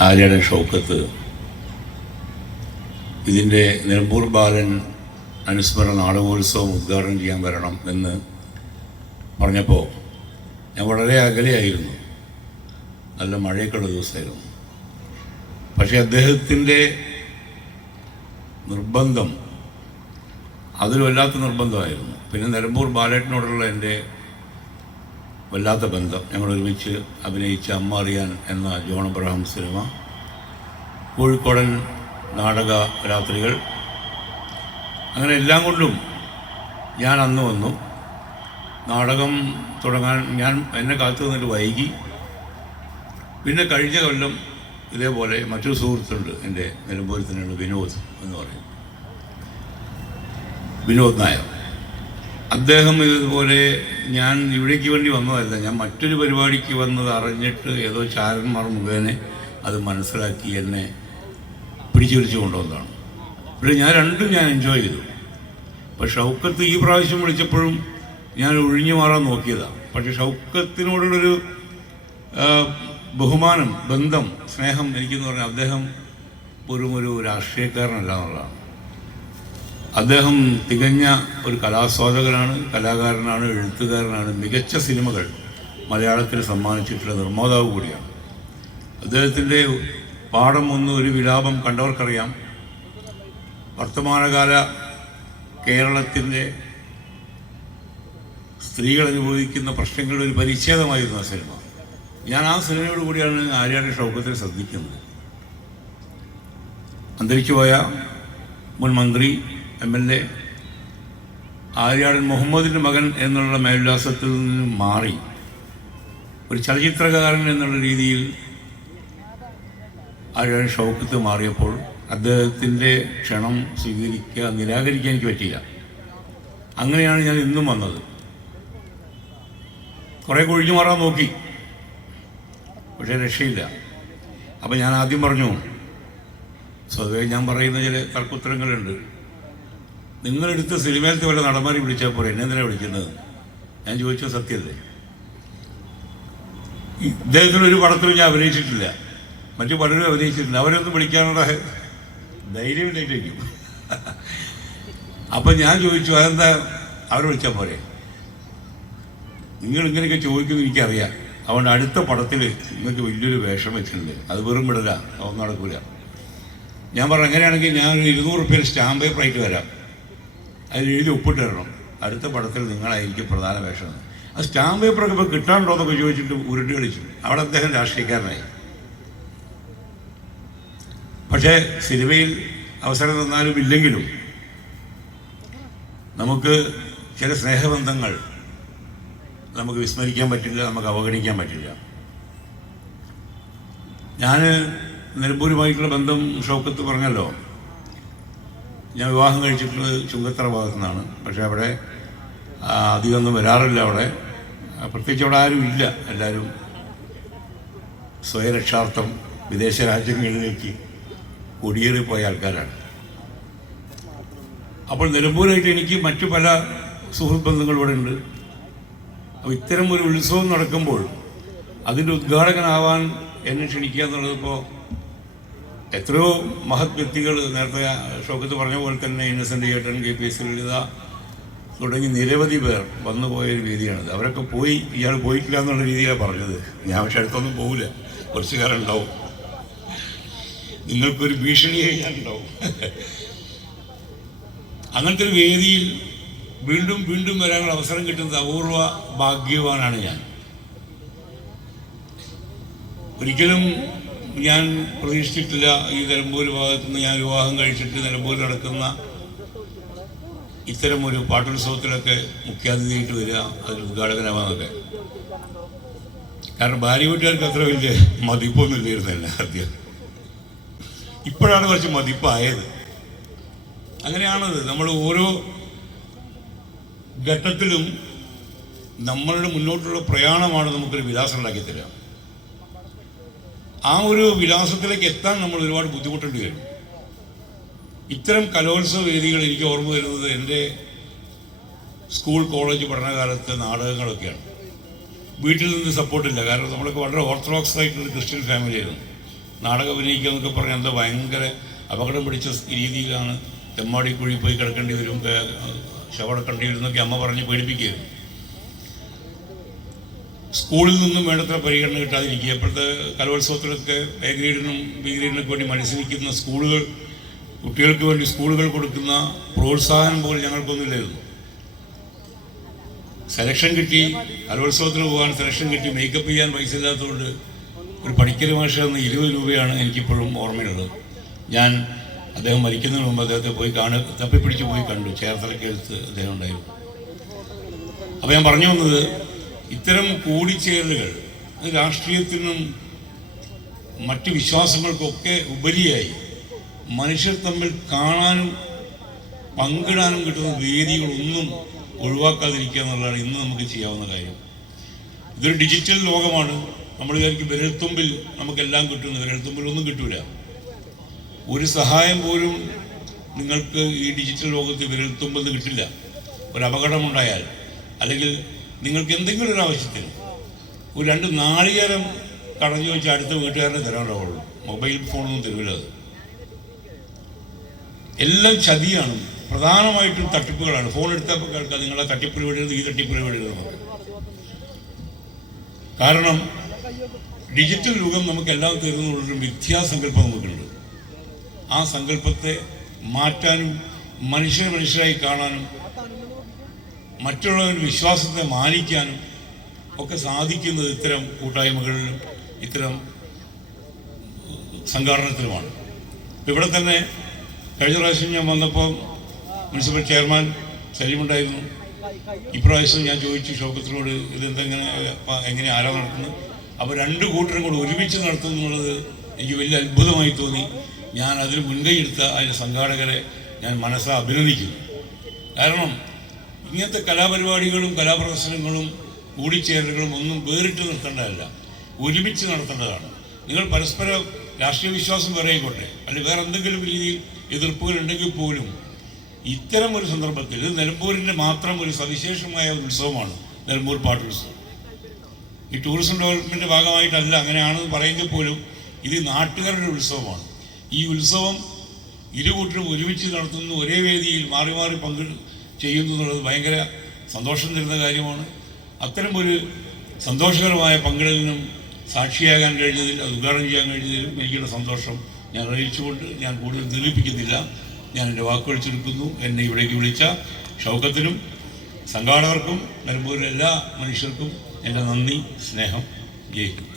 ആര്യടൻ ഷൗക്കത്ത്. ഇതിന്റെ നിലമ്പൂർ ബാലൻ അനുസ്മരണ നാടകോത്സവം ഉദ്ഘാടനം ചെയ്യാൻ വരണം എന്ന് പറഞ്ഞപ്പോൾ ഞാൻ വളരെ അകലെയായിരുന്നു. നല്ല മഴയൊക്കെയുള്ള ദിവസമായിരുന്നു. പക്ഷേ അദ്ദേഹത്തിന്റെ നിർബന്ധം അതിലും വല്ലാത്ത നിർബന്ധമായിരുന്നു. പിന്നെ നിലമ്പൂർ ബാലേട്ടനോടുള്ള എന്റെ വല്ലാത്ത ബന്ധം. ഞങ്ങൾ ഒരുമിച്ച് അഭിനയിച്ച അമ്മ അറിയാൻ എന്ന ജോൺ അബ്രഹാം സിനിമ കോഴിക്കോടൻ നാടക രാത്രികൾ. അങ്ങനെ എല്ലാം കൊണ്ടും ഞാൻ അന്ന് വന്നു. നാടകം തുടങ്ങാൻ ഞാൻ എന്നെ കാത്തു നിന്നിട്ട് വൈകി. പിന്നെ കഴിഞ്ഞ കൊല്ലം ഇതേപോലെ മറ്റൊരു സുഹൃത്തുണ്ട് എന്റെ നിലമ്പൂരത്തിനുള്ള വിനോദ് എന്ന് പറയും വിനോദ് നായർ. അദ്ദേഹം ഇതുപോലെ ഞാൻ ഇവിടേക്ക് വേണ്ടി വന്നതല്ല ഞാൻ മറ്റൊരു പരിപാടിക്ക് വന്നത് അറിഞ്ഞിട്ട് ഏതോ ചാരന്മാർ മുഖേന അത് മനസ്സിലാക്കി എന്നെ പിടിച്ചു കൊണ്ടുവന്നതാണ്. പക്ഷേ ഞാൻ രണ്ടും ഞാൻ എൻജോയ് ചെയ്തു. പക്ഷെ ഷൗക്കത്ത് ഈ പ്രാവശ്യം വിളിച്ചപ്പോഴും ഞാൻ ഒഴിഞ്ഞു മാറാൻ നോക്കിയതാണ്. പക്ഷെ ഷൗക്കത്തിനോടുള്ളൊരു ബഹുമാനം ബന്ധം സ്നേഹം എനിക്കെന്ന് പറഞ്ഞാൽ അദ്ദേഹം പോലും ഒരു രാഷ്ട്രീയക്കാരനല്ല എന്നുള്ളതാണ്. അദ്ദേഹം തികഞ്ഞ ഒരു കലാസ്വാദകനാണ് കലാകാരനാണ് എഴുത്തുകാരനാണ്. മികച്ച സിനിമകൾ മലയാളത്തിന് സമ്മാനിച്ചിട്ടുള്ള നിർമ്മാതാവ് കൂടിയാണ്. അദ്ദേഹത്തിന്റെ പാഠം ഒന്ന് ഒരു വിലാപം കണ്ടവർക്കറിയാം. വർത്തമാനകാല കേരളത്തിന്റെ സ്ത്രീകൾ അനുഭവിക്കുന്ന പ്രശ്നങ്ങളുടെ ഒരു പരിച്ഛേദമായിരുന്നു ആ സിനിമ. ഞാൻ ആ സിനിമയോട് കൂടിയാണ് ആര്യാടെ ഷൗക്കത്തെ ശ്രദ്ധിക്കുന്നത്. അന്തരിച്ചുപോയ മുൻ മന്ത്രി എം എൽ എ ആര്യാടൻ മുഹമ്മദിന്റെ മകൻ എന്നുള്ള മേൽവിലാസത്തിൽ നിന്ന് മാറി. ഒരു ചലച്ചിത്രകാരൻ എന്നുള്ള രീതിയിൽ ആര്യാടൻ ഷൗക്കത്ത് മാറിയപ്പോൾ അദ്ദേഹത്തിന്റെ ക്ഷണം സ്വീകരിക്കുക നിരാകരിക്കാൻ എനിക്ക് പറ്റിയില്ല. അങ്ങനെയാണ് ഞാൻ ഇന്നും വന്നത്. കുറേ കൊഴിഞ്ഞു മാറാൻ നോക്കി. പക്ഷേ രക്ഷയില്ല. അപ്പം ഞാൻ ആദ്യം പറഞ്ഞു സ്വതവേ ഞാൻ പറയുന്ന ചില തർക്കുത്തരങ്ങളുണ്ട്. നിങ്ങളെടുത്ത് സിനിമയിലത്തെ വല്ല നടന്മാരെ വിളിച്ചാൽ പോരെ? എന്നെ എന്തിനാണ് വിളിക്കുന്നത്? ഞാൻ ചോദിച്ച സത്യല്ലേ ഇദ്ദേഹത്തിന് ഒരു പടത്തിലും ഞാൻ അഭിനയിച്ചിട്ടില്ല. മറ്റു പലരും അഭിനയിച്ചിട്ടില്ല അവരൊന്നും വിളിക്കാനുള്ള ധൈര്യം ഇല്ലായിരിക്കും അപ്പം ഞാൻ ചോദിച്ചു അതെന്താ? അവർ വിളിച്ചാൽ പോരെ? നിങ്ങൾ ഇങ്ങനെയൊക്കെ ചോദിക്കുന്നു എനിക്കറിയാം. അതുകൊണ്ട് അടുത്ത പടത്തിൽ നിങ്ങൾക്ക് വലിയൊരു വേഷം വെച്ചിട്ടുണ്ട്. അത് വെറും വിടല. അതൊന്നും നടക്കൂല. ഞാൻ പറഞ്ഞു അങ്ങനെയാണെങ്കിൽ ഞാൻ ഒരു ഇരുന്നൂറ് റുപ്യ സ്റ്റാമ്പ് പേപ്പറായിട്ട് വരാം. അതിൽ എഴുതി ഒപ്പിട്ട് അടുത്ത പടത്തിൽ നിങ്ങളായിരിക്കും പ്രധാന വേഷം. ആ സ്റ്റാമ്പ് പേപ്പറൊക്കെ ഇപ്പോൾ കിട്ടാനുണ്ടോ എന്നൊക്കെ ചോദിച്ചിട്ട് ഉരുട്ടി കളിച്ചു. അവിടെ അദ്ദേഹം രാഷ്ട്രീയക്കാരനായി. പക്ഷേ സിനിമയിൽ അവസരം തന്നാലും ഇല്ലെങ്കിലും നമുക്ക് ചില സ്നേഹബന്ധങ്ങൾ നമുക്ക് വിസ്മരിക്കാൻ പറ്റില്ല നമുക്ക് അവഗണിക്കാൻ പറ്റില്ല. ഞാൻ നിലമ്പൂരുമായിട്ടുള്ള ബന്ധം ഷൗക്കത്ത് പറഞ്ഞല്ലോ. ഞാൻ വിവാഹം കഴിച്ചിട്ടുള്ളത് ചുങ്കത്തറ ഭാഗത്തു നിന്നാണ്. പക്ഷേ അവിടെ അധികമൊന്നും വരാറില്ല അവിടെ. പ്രത്യേകിച്ച് അവിടെ ആരും ഇല്ല. എല്ലാവരും സ്വയരക്ഷാർത്ഥം വിദേശ രാജ്യങ്ങളിലേക്ക് കുടിയേറിപ്പോയ ആൾക്കാരാണ്. അപ്പോൾ നിലമ്പൂരായിട്ട് എനിക്ക് മറ്റു പല സുഹൃത്ത് ബന്ധങ്ങൾ ഇവിടെ ഉണ്ട്. അപ്പോൾ ഇത്തരം ഒരു ഉത്സവം നടക്കുമ്പോൾ അതിന്റെ ഉദ്ഘാടകനാവാൻ എന്നെ ക്ഷണിക്കുക എന്നുള്ളത് ഇപ്പോൾ എത്രയോ മഹത് വ്യക്തികൾ നേരത്തെ ഷോക്കത്ത് പറഞ്ഞ പോലെ തന്നെ ഇന്നസെന്റ് ചേട്ടൻ കെ പി എസ് ലളിത തുടങ്ങി നിരവധി പേർ വന്നു പോയ ഒരു വേദിയാണിത് അവരൊക്കെ പോയി ഇയാൾ പോയിട്ടില്ല എന്നുള്ള രീതിയിലാണ് പറഞ്ഞത്. ഞാൻ പക്ഷെ അടുത്തൊന്നും പോകില്ല കുറച്ച് കാലം ഉണ്ടാവും. നിങ്ങൾക്കൊരു ഭീഷണി കഴിഞ്ഞാലുണ്ടാവും അങ്ങനത്തെ ഒരു വേദിയിൽ വീണ്ടും വീണ്ടും വരാനുള്ള അവസരം കിട്ടുന്നത് അപൂർവ ഭാഗ്യവാനാണ് ഞാൻ. ഒരിക്കലും ഞാൻ പ്രതീക്ഷിച്ചിട്ടില്ല ഈ നിലമ്പൂർ ഭാഗത്ത് നിന്ന് ഞാൻ വിവാഹം കഴിച്ചിട്ട് നിലമ്പൂരിൽ നടക്കുന്ന ഇത്തരം ഒരു പാട്ടുത്സവത്തിലൊക്കെ മുഖ്യാതിഥിയായിട്ട് വരിക അതിൽ ഉദ്ഘാടകനാവാന്നൊക്കെ. കാരണം ഭാര്യ വീട്ടുകാർക്ക് അത്ര വലിയ മതിപ്പൊന്നും ഇല്ലായിരുന്നല്ല ആദ്യം. ഇപ്പോഴാണ് കുറച്ച് മതിപ്പായത്. അങ്ങനെയാണത് നമ്മൾ ഓരോ ഘട്ടത്തിലും നമ്മളുടെ മുന്നോട്ടുള്ള പ്രയാണമാണ് നമുക്കൊരു വിലാസം ഉണ്ടാക്കി തരിക. ആ ഒരു വിലാസത്തിലേക്ക് എത്താൻ നമ്മൾ ഒരുപാട് ബുദ്ധിമുട്ടേണ്ടി വരും. ഇത്തരം കലോത്സവ വേദികൾ എനിക്ക് ഓർമ്മ വരുന്നത് എന്റെ സ്കൂൾ കോളേജ് പഠനകാലത്തെ നാടകങ്ങളൊക്കെയാണ്. വീട്ടിൽ നിന്ന് സപ്പോർട്ടില്ല കാരണം നമ്മളൊക്കെ വളരെ ഓർത്തഡോക്സ് ആയിട്ടുള്ള ക്രിസ്ത്യൻ ഫാമിലിയായിരുന്നു നാടകം അഭിനയിക്കുക എന്നൊക്കെ പറഞ്ഞാൽ എന്താ ഭയങ്കര അപകടം പിടിച്ച രീതിയിലാണ് തെമ്മാടിക്കുഴി പോയി കിടക്കേണ്ടി വരും ശവടക്കേണ്ടി വരും എന്നൊക്കെ അമ്മ പറഞ്ഞ് പേടിപ്പിക്കുകയായിരുന്നു. സ്കൂളിൽ നിന്നും വേണ്ടത്ര പരിഗണന കിട്ടാതിരിക്കുക. ഇപ്പോഴത്തെ കലോത്സവത്തിലൊക്കെ എ ഗ്രേഡിനും ബി ഗ്രേഡിനൊക്കെ വേണ്ടി മത്സരിക്കുന്ന സ്കൂളുകൾ കുട്ടികൾക്ക് വേണ്ടി സ്കൂളുകൾ കൊടുക്കുന്ന പ്രോത്സാഹനം പോലും ഞങ്ങൾക്കൊന്നുമില്ലായിരുന്നു. സെലക്ഷൻ കിട്ടി കലോത്സവത്തിന് പോകാൻ സെലക്ഷൻ കിട്ടി മേക്കപ്പ് ചെയ്യാൻ പൈസ ഇല്ലാത്തതുകൊണ്ട് ഒരു പഠിക്കൽ മാഷ എന്ന ഇരുപത് രൂപയാണ് എനിക്കിപ്പോഴും ഓർമ്മയുള്ളത്. ഞാൻ അദ്ദേഹം മരിക്കുന്നതിന് മുമ്പ് അദ്ദേഹത്തെ പോയി കാണുക തപ്പിപ്പിടിച്ച് പോയി കണ്ടു ചേർത്തലയ്ക്ക് എടുത്ത് അദ്ദേഹം ഉണ്ടായിരുന്നു. അപ്പോൾ ഞാൻ പറഞ്ഞു വന്നത് ഇത്തരം കൂടിച്ചേരലുകൾ രാഷ്ട്രീയത്തിനും മറ്റ് വിശ്വാസങ്ങൾക്കൊക്കെ ഉപരിയായി മനുഷ്യർ തമ്മിൽ കാണാനും പങ്കിടാനും കിട്ടുന്ന വേദികളൊന്നും ഒഴിവാക്കാതിരിക്കുക എന്നുള്ളതാണ് ഇന്ന് നമുക്ക് ചെയ്യാവുന്ന കാര്യം. ഇതൊരു ഡിജിറ്റൽ ലോകമാണ്. നമ്മൾ വിചാരിക്കും വിരൽത്തുമ്പിൽ നമുക്കെല്ലാം കിട്ടുന്നു വിരൽത്തുമ്പിൽ ഒന്നും കിട്ടൂല. ഒരു സഹായം പോലും നിങ്ങൾക്ക് ഈ ഡിജിറ്റൽ ലോകത്ത് വിരൽത്തുമ്പിൽ നിന്ന് കിട്ടില്ല. ഒരു അപകടമുണ്ടായാൽ അല്ലെങ്കിൽ നിങ്ങൾക്ക് എന്തെങ്കിലും ഒരു ആവശ്യത്തിന് ഒരു രണ്ട് നാളികേരം കടഞ്ഞു വെച്ച് അടുത്ത വീട്ടുകാരനെ തരാനുള്ളൂ മൊബൈൽ ഫോണൊന്നും തരൂല എല്ലാം ചതിയാണ്. പ്രധാനമായിട്ടും തട്ടിപ്പുകളാണ്. ഫോൺ എടുത്തപ്പോൾ കേൾക്കാം. നിങ്ങളെ തട്ടിപ്പിൽ വിടരുത് ഈ തട്ടിപ്പിൽ വിടരുത് കാരണം ഡിജിറ്റൽ യുഗം നമുക്ക് എല്ലാം തരുന്നതിനുള്ളൊരു മിഥ്യാസങ്കല്പം നമുക്കുണ്ട്. ആ സങ്കല്പത്തെ മാറ്റാനും മനുഷ്യരെ മനുഷ്യരായി കാണാനും മറ്റുള്ളവരുടെ വിശ്വാസത്തെ മാനിക്കാനും ഒക്കെ സാധിക്കുന്നത് ഇത്തരം കൂട്ടായ്മകളിലും ഇത്തരം സംഘാടനത്തിലുമാണ്. ഇവിടെ തന്നെ കഴിഞ്ഞ പ്രാവശ്യം ഞാൻ വന്നപ്പോൾ മുനിസിപ്പൽ ചെയർമാൻ സലീമുണ്ടായിരുന്നു. ഇപ്രാവശ്യം ഞാൻ ചോദിച്ചു ഷോക്കത്തിനോട് ഇതെന്തെങ്ങനെ എങ്ങനെ ആരാ നടത്തുന്നത്? അപ്പോൾ രണ്ട് കൂട്ടരും കൂടെ ഒരുമിച്ച് നടത്തുന്നു എന്നുള്ളത് എനിക്ക് വലിയ അത്ഭുതമായി തോന്നി. ഞാൻ അതിന് മുൻകൈ എടുത്ത അതിന്റെ സംഘാടകരെ ഞാൻ മനസ്സാ അഭിനന്ദിക്കുന്നു. കാരണം ഇങ്ങനത്തെ കലാപരിപാടികളും കലാപ്രദർശനങ്ങളും കൂടിച്ചേരലുകളും ഒന്നും വേറിട്ട് നിർത്തേണ്ടതല്ല. ഒരുമിച്ച് നടത്തേണ്ടതാണ്. നിങ്ങൾ പരസ്പരം രാഷ്ട്രീയ വിശ്വാസം വേറെ ആയിക്കോട്ടെ അല്ലെങ്കിൽ വേറെ എന്തെങ്കിലും രീതിയിൽ എതിർപ്പുകൾ ഉണ്ടെങ്കിൽ പോലും ഇത്തരം ഒരു സന്ദർഭത്തിൽ നിലമ്പൂരിന്റെ മാത്രം ഒരു സവിശേഷമായ ഒരു ഉത്സവമാണ് നിലമ്പൂർ പാട്ടുത്സവം ഈ ടൂറിസം ഡെവലപ്മെന്റിന്റെ ഭാഗമായിട്ടല്ല അങ്ങനെയാണെന്ന് പറയുമെങ്കിൽ പോലും ഇത് നാട്ടുകാരുടെ ഉത്സവമാണ്. ഈ ഉത്സവം ഇരുകൂട്ടരും ഒരുമിച്ച് നടത്തുന്ന ഒരേ വേദിയിൽ മാറി മാറി പങ്ക് ചെയ്യുന്നു എന്നുള്ളത് ഭയങ്കര സന്തോഷം തരുന്ന കാര്യമാണ്. അത്തരം ഒരു സന്തോഷകരമായ പങ്കിടലിനും സാക്ഷിയാകാൻ കഴിഞ്ഞതിൽ അത് ഉദ്ഘാടനം ചെയ്യാൻ കഴിഞ്ഞതിലും എനിക്കുള്ള സന്തോഷം ഞാൻ അറിയിച്ചുകൊണ്ട് ഞാൻ കൂടുതൽ ദീർഘിപ്പിക്കുന്നില്ല. ഞാൻ എന്റെ വാക്കുകൾ ചുരുക്കുന്നു. എന്നെ ഇവിടേക്ക് വിളിച്ച ഷൗക്കത്തിനും സംഘാടകർക്കും നിലമ്പൂരിലെ എല്ലാ മനുഷ്യർക്കും എന്റെ നന്ദി സ്നേഹം ജയിക്കും